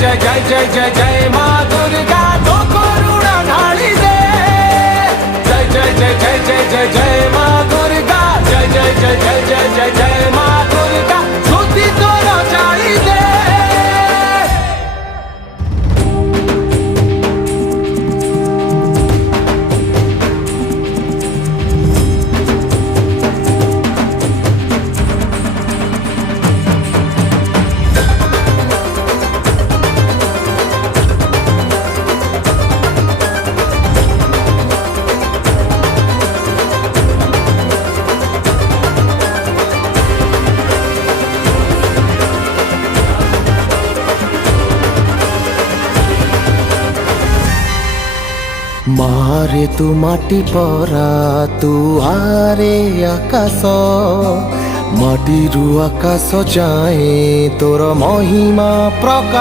जय जय जय जय जय माँ दुर्गा तो करुणा ढाली दे। जय जय जय जय जय जय जय माँ दुर्गा, जय जय जय जय जय जय जय माँ दुर्गा, ज्योति तोरा जाई दे। मारे तू माटी परा तू आरे आकाश, माटी रु आकाश जाए तोर महिमा प्रकाश।